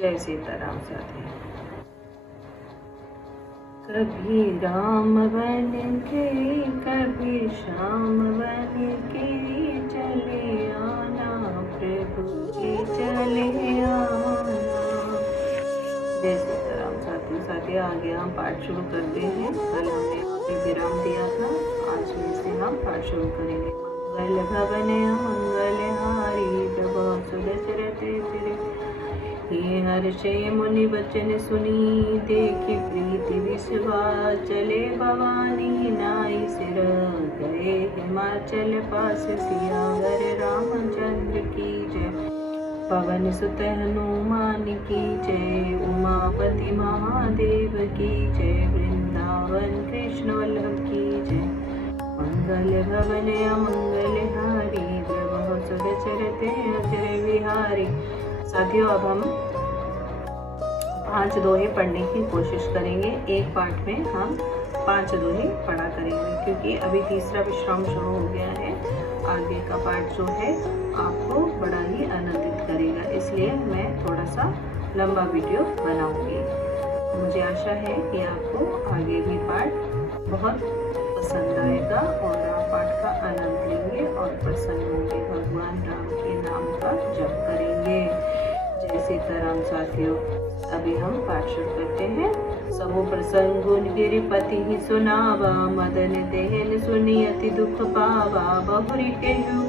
जय सीताराम साथी। कभी राम बन के कभी श्याम बन के चले आना प्रभु जी चले आना। जय सीताराम साथी। आगे हम पाठ शुरू करते हैं। कल हमने यहाँ पे विराम दिया था, आज में से हम पाठ शुरू करेंगे। मंगल भवन मंगल हारी प्रभु सुदशरथ चिरे हे हर्षे मुनि वचन सुनी देखी प्रीति विश्वास चले भवानी नाई सिर गए हिमाचल पास सियावर रामचंद्र की जय। पवन सुत हनुमान की जय, उमापति महादेव की जय, वृंदावन कृष्ण वल्लभ की जय। मंगल भवन अमंगल हारी प्रभु सुदशरथ अजर विहारी। साथियों, अब हम 5 दोहे पढ़ने की कोशिश करेंगे। एक पाठ में हम 5 दोहे पढ़ा करेंगे, क्योंकि अभी तीसरा विश्राम शुरू हो गया है। आगे का पाठ जो है आपको बड़ा ही आनंदित करेगा, इसलिए मैं थोड़ा सा लंबा वीडियो बनाऊंगी। मुझे आशा है कि आपको आगे भी पाठ बहुत पसंद आएगा और आप पाठ का आनंद लेंगे और प्रसन्न होंगे, भगवान राम के नाम का जप करेंगे। जय सीताराम साथियों। अभी हम पाठ शुरू करते हैं। सबो प्रसंग गुण गिरिपति ही सुनावा, मदन देहन सुनी अति दुख पावा। बहुरी कहु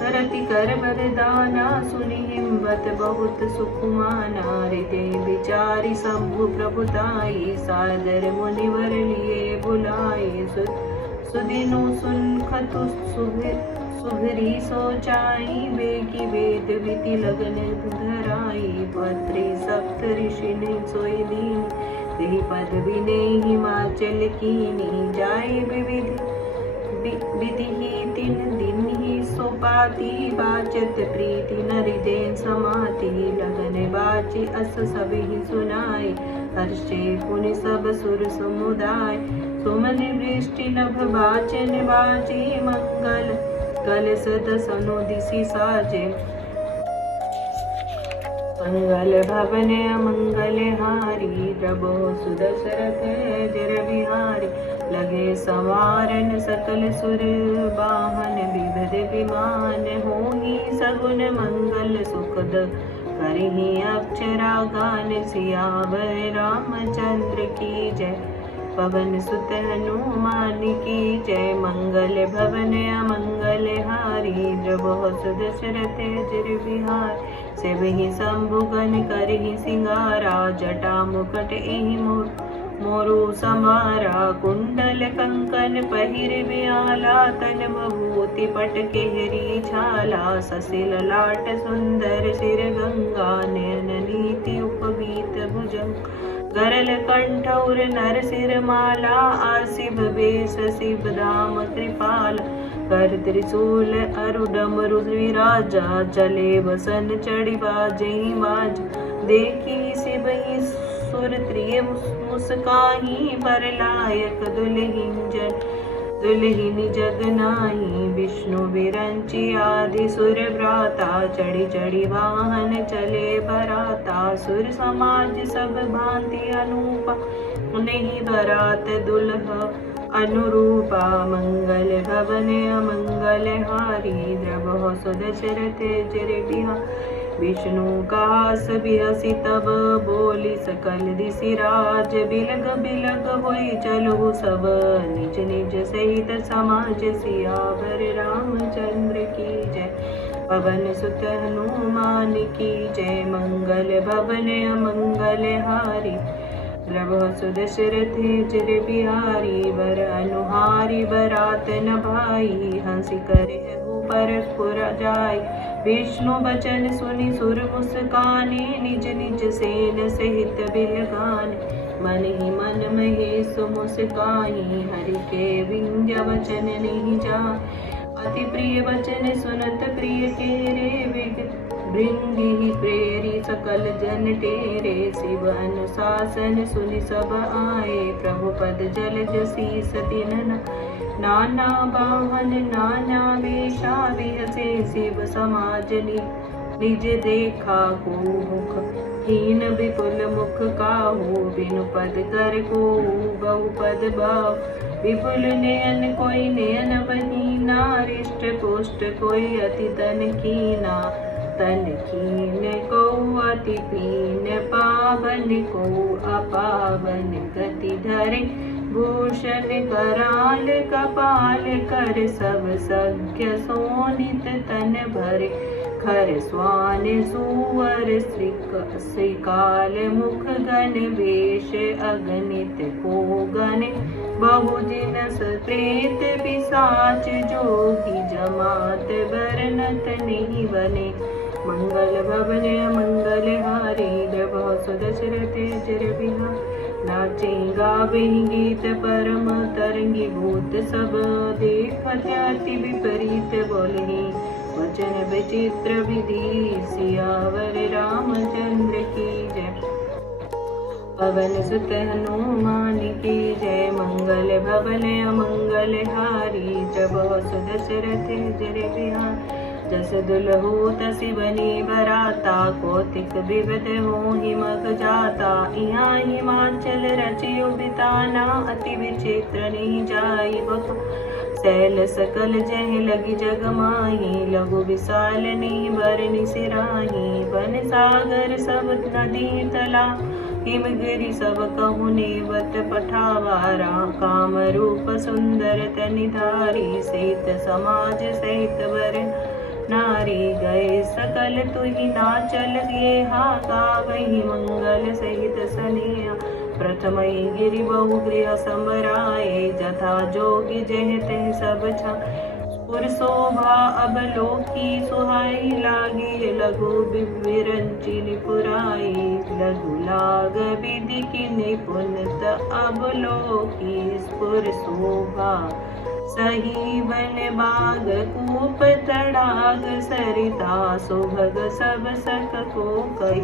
करति कर वरदाना, सुनि हिम्मत बहुत सुकुमाना। हृदय विचारी शंभु प्रभुताई, सादर मुनिवर लिए बुलाए। सुदिनो सुनखतु सुभरी सोचाई, वेगी वेद विधि लगन धराई। पत्री सप्त ऋषि ने सोई दीन, तेहि पद बिने हिमाचल कीनी। जाय विधि ही तीन दिन ही सोपाती, बाचत प्रीति न हृदय समाति। लगन बाची अस सब ही सुनाई, हर्षे पुनि सब सुर समुदाय। सुमन वृष्टि नभ बाचन बाजी, मंगल कलश दसनो दिशि साजे। मंगल भवन अमंगल हारी प्रभु सुदशरथ अजर विहारी। लगे संवारन सकल सुर, वाहन विविध विमान। होहि सगुन मंगल सुखद, करहि अक्षरा गान। सियावर रामचंद्र की जय, पवन सुत हनुमान की जय। मंगल भवन अमंगल हारी प्रभु सुदशरथ अजर विहार। सेवहि शंभुगन करहि सिंगारा, जटा मुकुट एहि मोरु समारा। कुंडल कंकन पहिर बियाला, तन मभूति पट केहरी छाला। ससिल लाट सुंदर सिर गंगा, नयन नीति उपवीत भुजंग। गरल कंठ और नर सिर माला, आसिब बेस शिव दाम कृपाल। कर त्रिशूल अरु डमरु विराजा, चले वसन चढ़ी बाजहि बाज। देखी शिवहि सुर त्रिय मुस्काही, बर लायक दुल्हिन जग नाही। विष्णु विरंची आदि सुर भ्राता, चढ़ी चढ़ी वाहन चले बराता। सुर समाज सब भांति अनूपा, नहीं बरात दुल्हा अनुरूपा। मंगल भवन अमंगल हारी प्रभु सुदशरथ अजर विहारी। विष्णु कास बिहसी तब, बोली सकल दिशि राज। बिलग बिलग होई चलो सब, निज निज सहित समाज। सियावर रामचंद्र की जय, पवन सुत हनुमान की जय। मंगल भवन अमंगल हारी प्रभु सुदशरथ अजर विहारी। वर अनुहारी बरात न भाई, हंसी करे परस्पुर जाय। विष्णु वचन सुनि सुर मुस्काने, निज निज सेन सहित बिलगाने। मन ही मन महेश मुस्काई, हरि के विंध्य वचन नहीं जाय। अति प्रिय वचन सुनत प्रिय केरे, भृंगी प्रेरी सकल जन टेरे। शिव अनुशासन सुनि सब आए, प्रभु पद जलज शीस तिनन। नाना वाहन नाना वेशा, बिहसे शिव समाज निज देखा को मुख। हीन विपुल मुख काहू बिनु पद कर को बहु पद भाव विपुल नयन कोई नयन बहीना रिष्ट पुष्ट कोई अति तन कीना तन कीन को अति पीन पावन को अपावन गति धरे भूषण कराल कपाल कर सब सज्ञ सोनित तन भरे खर स्वान सुवर श्रीकाल मुख गण वेश अगणित को गण बहुजिन सप्रेत पिशाच जोगी जमात बरनत नहीं बने मंगल भवन मंगल हारी जब सुदशरथ जर बिहार नाचे गावे गीत परम तरंगी भूत सब देखत अति विपरीत बोले वचन विचित्र विधि सियावर रामचंद्र की जय पवन सुत हनुमान की जय मंगल भवन अमंगल हारी जब सुदशरथ जर बिहार जस दुलहो तसी बनी बराता कौतिक विविध हो हिमक जाता यहाँ हिमाचल रचियो बिताना अति विचित्र नहीं जाई बक सैल सकल जह लगी जग माही लघु विशाल नी बरनि सिराही वन सागर सब नदी तला हिमगिरि सब कहु नेवत पठावारा काम रूप सुंदर तनिधारी सहित समाज सहित वर नारी गए सकल तुहि नाचल ये हागा वही मंगल सहित सनेहा प्रथम गिरि बहु गृह संबराए जथा जोगी जह तह सब छा पुर शोभा अब लोकी सुहाई लागी लघु विरंची निपुराई लघु लाग विधि की निपुणत अब लोकी स्फुर शोभा सही बन बाग कूप तड़ाग सरिता सुभग सब सक को कई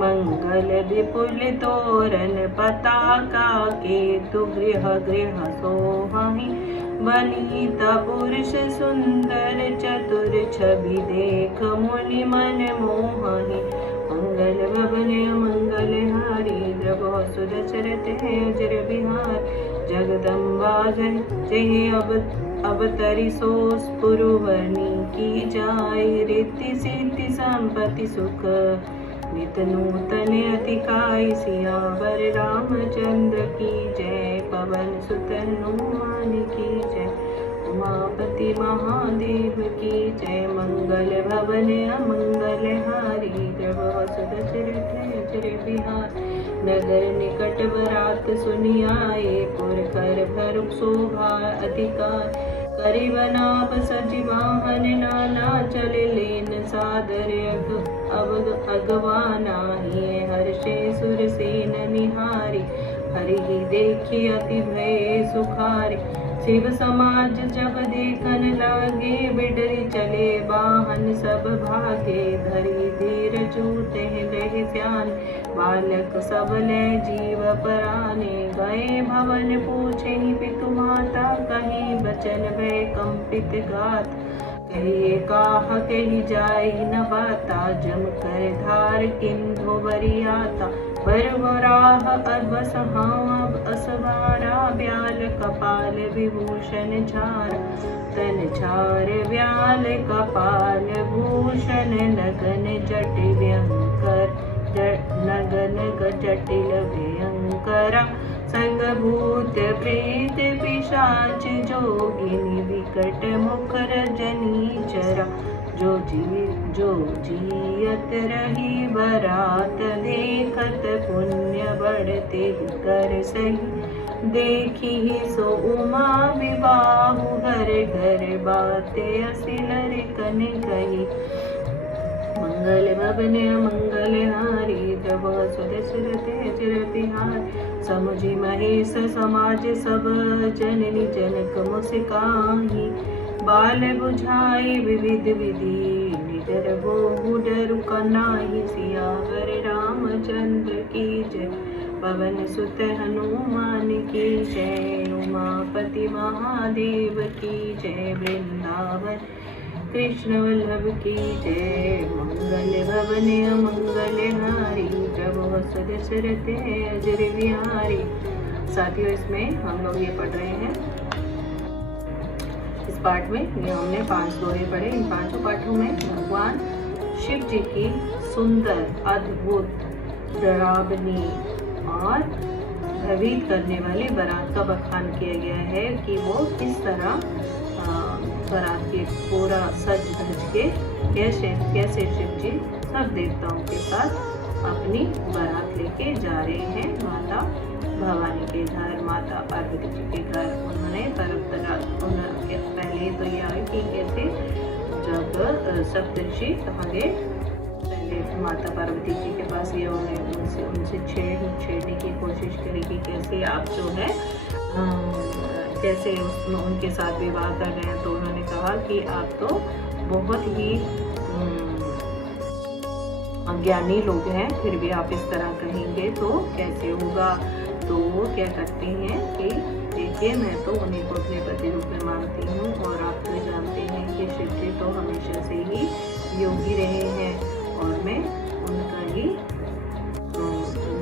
मंगल विपुल तोरण पताका केतु गृह गृह सोहाई वनिता पुरुष सुंदर चतुर छवि देख मुनि मन मोहाई मंगल भवन मंगल हारी जब सुदशरथ है जर बिहार जगदम्बा जय अवतरी सोस पुरवनी की जाय रीति सिद्धि संपत्ति सुख नित नूतन अतिकाय सियावर रामचंद्र की जय पवन सुत हनुमान की जय उमापति महादेव की जय मंगल भवन अमंगल हारी जब सुदशरथ जर बिहार नगर निकट बरात सुनियाए पुर कर भरुक शोभा अधिकार करिबनाभ सजि वाहन नाना चले लेन सादर अगवाना ही हर्षे सुर सेन निहारी हरि देखी अति भय सुखारी शिव समाज जब देखन लागे बिडरी चले वाहन सब भागे धरी धीर जूते गए स्यान बालक सब ले जीव पराने गए भवन पूछे पितु माता कहीं बचन भय कंपित गात कहिए काह कही जाई न बाता जम कर धार किंधो बरियाता बरवराह अबस हाव असवारा ब्याल कपाल विभूषण छार तन छार ब्याल कपाल भूषण नगन जटिल भयंकर नगन जटिल भयंकरा संग भूत प्रेत पिशाच जोगिनी विकट मुख रजनी चरा जो जियत रही बरात देखत पुण्य बढ़ते कर सही देखी सो उमा विवाहु घर घर बाते असिलर कन कही मंगल भवन मंगल हारी जब सुदशरथ जर बिहार समुझी महेश समाज सब जननी जनक मुस्काही बाल बुझाई विविध विधि निडर बहु डरु कनाहि सियावर रामचंद्र की जय पवन सुत हनुमान की जय उमापति महादेव की जय वृंदावन कृष्ण वल्लभ की जय मंगल भवन मंगल हारी दशरथ अजर बिहारी। साथियों, इसमें हम लोग ये पढ़ रहे हैं, इस पाठ में ये हमने 5 दोहे पढ़े। इन 5 पाठों में भगवान शिव जी की सुंदर, अद्भुत, डरावनी और भयभीत करने वाली बारात का बखान किया गया है कि वो किस तरह बारात के पूरा सज धज के कैसे शिव जी सब देवताओं के साथ अपनी बारात लेके जा रहे हैं माता भवानी के घर, माता पार्वती जी के घर। उन्होंने पहले तो यह है कि कैसे जब सप्तऋषि कहाँ गए, पहले माता पार्वती जी के पास ये उनसे छेड़ने की कोशिश करी कि कैसे आप जो है कैसे उनके साथ विवाह कर रहे हैं। तो उन्होंने कहा कि आप तो बहुत ही अज्ञानी लोग हैं, फिर भी आप इस तरह कहेंगे तो कैसे होगा। तो वो क्या करते हैं कि देखिए, मैं तो उन्हीं को अपने पति रूप में मानती हूँ और आप तो जानते हैं कि शिव जी तो हमेशा से ही योगी रहे हैं और मैं उनका ही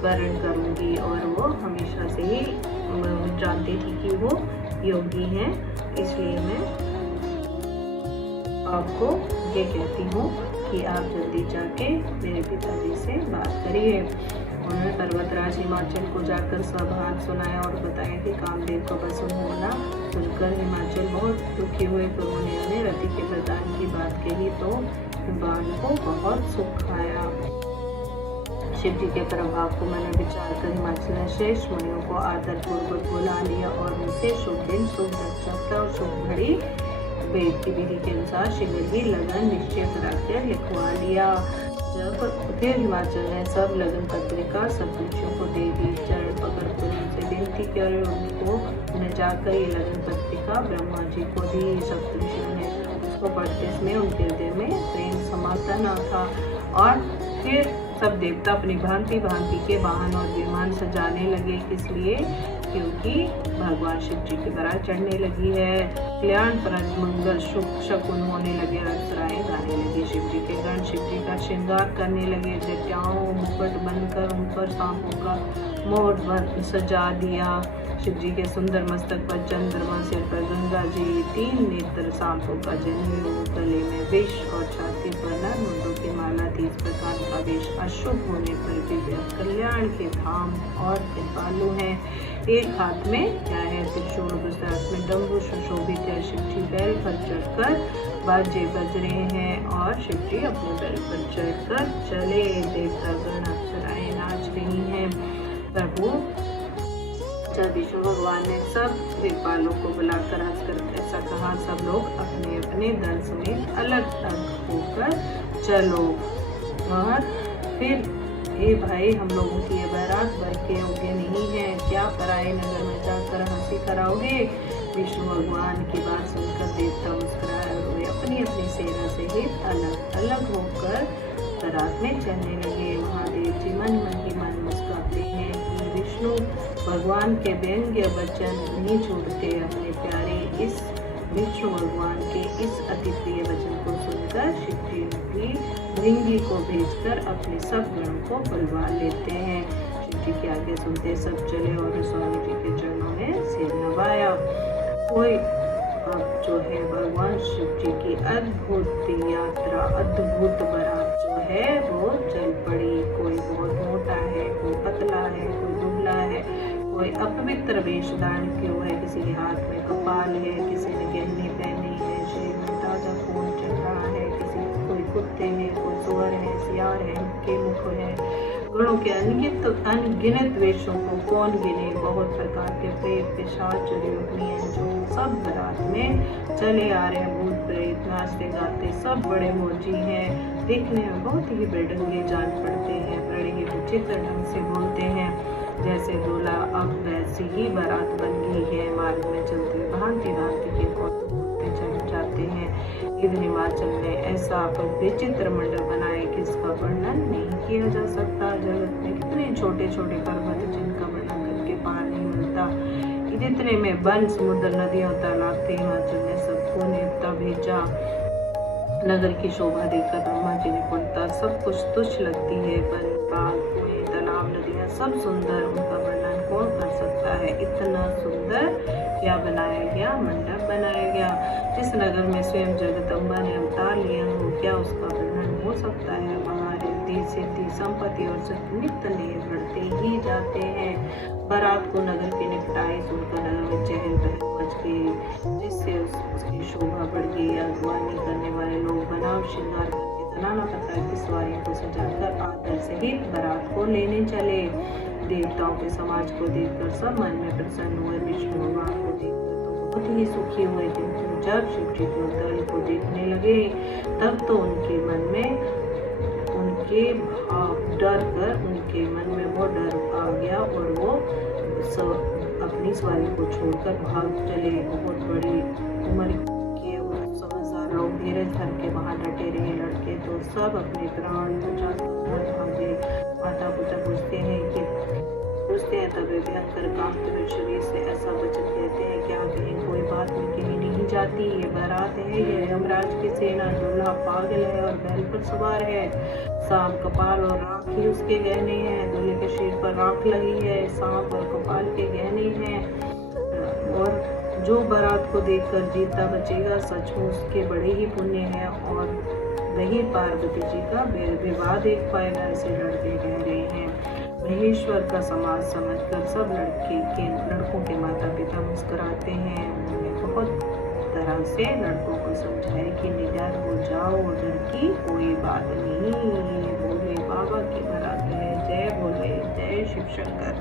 वर्ण करूँगी। और वो हमेशा से ही जानती थी कि वो योगी हैं, इसलिए मैं आपको ये कहती हूँ कि आप जल्दी जाके मेरे पिताजी से बात करिए। उन्होंने पर्वतराज हिमाचल को जाकर सब हाथ सुनाया और बताया कि कामदेव का पसंद होना सुनकर हिमाचल बहुत दुखी हुए। तो उन्होंने रति के प्रदान की बात कही तो बाण को बहुत सुख आया। शिव जी के प्रभाव को मैंने विचार कर हिमाचल ने श्रेष्ठ मुनियों को आदर पूर्वक बुला लिया और उनसे शुभ दिन, शुभ नक्षत्र और शुभ घड़ी वेद की विधि के अनुसार शिविर की लगन निश्चय कराकर लिखवा लिया। जब फिर हिमाचल ने सब लगन पत्रिका सब ऋषियों को दे दी। चरण पकड़कर उनसे विनती की और उनको न जाकर ये लगन पत्रिका ब्रह्मा जी को दी। सब ऋषियों ने उसको पढ़ते समय उनके हृदय में प्रेम समाता न था। और फिर सब देवता अपनी भांति भांति के वाहन और विमान सजाने लगे, इसलिए क्योंकि भगवान शिव जी की बारात चढ़ने लगी है। कल्याणप्रद मंगल शुभ शकुन होने लगे, अप्सराएं गाने लगी। शिव जी के गण शिव जी का श्रृंगार करने लगे। जटाओं मुकुट बनकर उन पर सांपों का मोर सजा दिया। शिव जी के सुंदर मस्तक पर चंद्रमा, सिर पर गंगा जी, 3 नेत्र सांपों का जनेऊ, गले में विष और छाती पर नरमुंडों की माला थी। इस प्रकार का वेश अशुभ होने पर भी कल्याण के धाम और कृपालु हैं। एक हाथ में क्या है त्रिशूल, दूसरे हाथ में डमरू सुशोभित है। शिव जी बैल पर चढ़कर बाजे बज रहे हैं और शिव जी अपने बैल पर चढ़कर चले। देवता गण अप्सराएं नाच रही हैं। प्रभु जब विष्णु भगवान ने सब कृपालों को बुलाकर हंसकर ऐसा कहा, सब लोग अपने अपने दल समेत अलग अलग होकर चलो। और फिर हे भाई, हम लोगों की ये बारात वर के योग्य नहीं है, क्या पराये नगर में जाकर हंसी कराओगे। विष्णु भगवान की बात सुनकर देवता मुस्कुराए और वे अपनी अपनी सेना से ही अलग अलग होकर बारात में चलने लगे। महादेव जी मन ही मन मुस्कुराते हैं कि विष्णु भगवान के व्यंग्य वचन नहीं छोड़ते। अपने प्यारे इस विष्णु भगवान के इस अति प्रिय वचन को सुनकर शिव जी भी भृंगी को भेजकर अपने सब गणों को बुलवा लेते हैं। शिव जी की आज्ञा सुनते सब चले और स्वामी जी के चरणों में सिर नवाया। कोई अब जो है भगवान शिव जी की अद्भुत यात्रा, अद्भुत बारात जो है वो चल पड़ी। कोई बहुत मोटा है, कोई पतला है, कोई दुबला है, कोई अपवित्र वेश धारण किया है, किसी के हाथ में कपाल है, किसी ने गहने पहने हैं, शरीर में ताजा खून चल रहा है, किसी कोई कुत्ते हैं, कोई सुअर है, सियार है, के मुख है। गणों के अनगिनत वेशों को कौन गिने। बहुत प्रकार के प्रेत पिशाच योगिनी हैं जो सब बारात में चले आ रहे हैं। भूत प्रेत नाचते गाते सब बड़े मौजी हैं, देखने में बहुत ही बेढंगे जान पड़ते हैं, बड़े ही विचित्र ढंग से बोलते हैं। जैसे दूल्हा अब वैसी ही बारात बन गई है। मार्ग में चलते भांति भांति के कौतुक होते चले जाते हैं। इधर हिमाचल ने ऐसा विचित्र मंडल बनाया कि इसका वर्णन नहीं किया जा सकता। जगत में कितने छोटे छोटे पर्वत जिनका वर्णन करके पार नहीं मिलता। इतने में वन, समुद्र, नदियों, तालाब थे। हिमाचल ने सबको न्योता भेजा। नगर की शोभा देखकर ब्रह्मा जी ने पड़ता सब कुछ तुच्छ लगती है। वन, बाग, कुएं, तालाब, नदियाँ सब सुंदर उनका वर्णन कौन कर सकता है। इतना सुंदर क्या बनाया गया, मंडप बनाया गया। जिस नगर में स्वयं जगदम्बा ने अवतार लिया हो, क्या उसका वर्णन हो सकता है। वहाँ रिद्धि सिद्धि संपत्ति और सुख नित्य नए बढ़ते ही जाते हैं। बारात को नगर के निकट आई, सुनकर नगर में चहल पहल मच गई, जिससे उसकी शोभा बढ़ गई। अगवानी करने वाले लोग बनाव श्रृंगार करके नाना प्रकार की सवारियों को सजाकर आदर सहित बारात को लेने चले। देवताओं के समाज को देखकर सब मन में प्रसन्न हुए। विष्णु भगवान को देखकर तो बहुत ही सुखी हुए, किंतु जब शिव जी के दल को देखने लगे तब तो उनके मन में उनके भाव डर कर उनके मन में वो डर आ गया और वो अपनी सवारी को छोड़कर भाग चले। बहुत बड़ी उम्र के और समझदार लोग धीरज धर के वहां डटे रहे। लड़के तो सब अपने प्राण बचाकर भागे। माता पिता पूछते हैं तब वे भयंकर कांपते हुए शरीर से ऐसा वचन कहते हैं, क्या कहीं कोई बात में कही नहीं जाती। ये बारात है, ये यमराज की सेना। दूल्हा पागल है और बैल पर सवार है। सांप कपाल और राख ही उसके गहने हैं। दूल्हे के शरीर पर राख लगी है, सांप और कपाल के गहने हैं। और जो बारात को देखकर जीता बचेगा, सचमुच उसके बड़े ही पुण्य हैं और वही पार्वती जी का विवाह देख पाएगा। ऐसे लड़के कह रहे हैं। महेश्वर का समाज समझकर सब लड़कों के माता पिता मुस्कुराते हैं। उन्होंने बहुत तरह से लड़कों को समझाया कि निडर हो जाओ, डर की कोई बात नहीं। बोले बाबा की बारात है। जय बोले, जय शिव शंकर,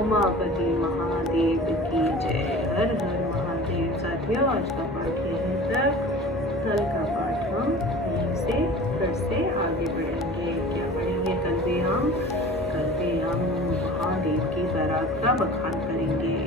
उमापति महादेव की जय। हर हर महादेव। साथियों, आज का पाठ यहीं तक। कल का पाठ हम यहीं से फिर से आगे बढ़ेंगे। क्या पढ़ेंगे कल भी हम महादेव की बारात का बखान करेंगे।